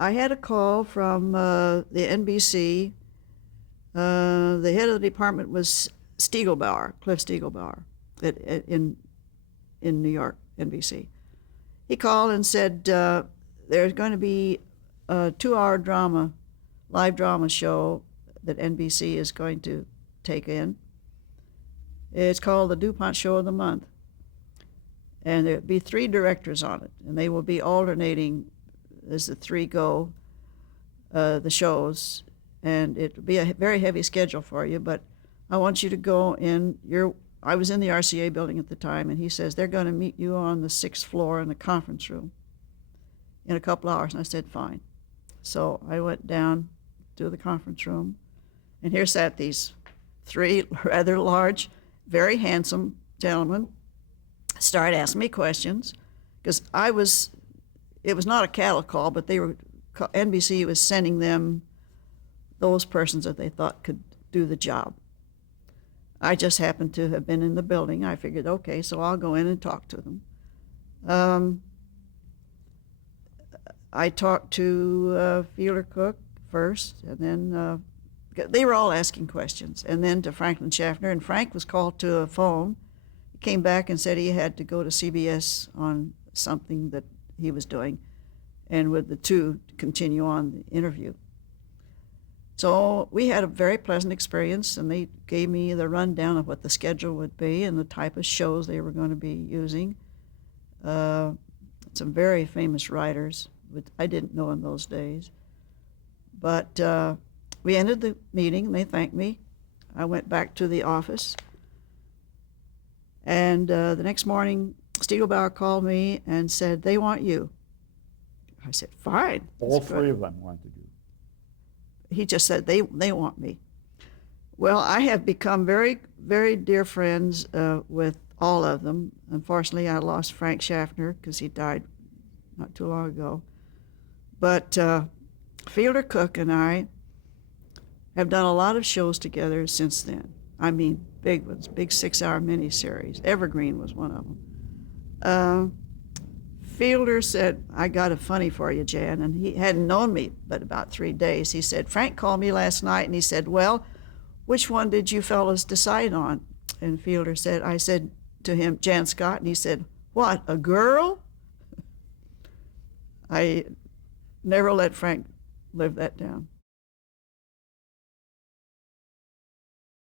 I had a call from the NBC. The head of the department was Cliff Stiegelbauer, in New York, NBC. He called and said there's going to be a 2-hour live drama show that NBC is going to take in. It's called the DuPont Show of the Month. And there'll be 3 directors on it, and they will be alternating as the 3 go, the shows. And it'll be a very heavy schedule for you, but I want you to go in. I was in the RCA building at the time, and he says they're going to meet you on the 6th floor in the conference room in a couple hours. And I said, fine. So I went down to the conference room, and here sat these 3 rather large, very handsome gentlemen, started asking me questions, because it was not a cattle call, but NBC was sending them those persons that they thought could do the job. I just happened to have been in the building. I figured, okay, so I'll go in and talk to them. I talked to Fielder Cook first, and then they were all asking questions, and then to Franklin Schaffner, and Frank was called to a phone. He came back and said he had to go to CBS on something that he was doing, and with the 2 to continue on the interview. So we had a very pleasant experience, and they gave me the rundown of what the schedule would be and the type of shows they were going to be using. Some very famous writers, which I didn't know in those days. But we ended the meeting, and they thanked me. I went back to the office, and the next morning, Stiegelbauer called me and said, they want you. I said, fine. All 3 of them wanted you. He just said, they want me. Well, I have become very, very dear friends with all of them. Unfortunately, I lost Frank Schaffner because he died not too long ago. But Fielder Cook and I have done a lot of shows together since then. I mean, big ones, big 6-hour miniseries. Evergreen was one of them. Fielder said, I got a funny for you, Jan, and he hadn't known me but about 3 days. He said, Frank called me last night, and he said, well, which one did you fellas decide on? And Fielder said, I said to him, Jan Scott, and he said, what, a girl? I never let Frank live that down.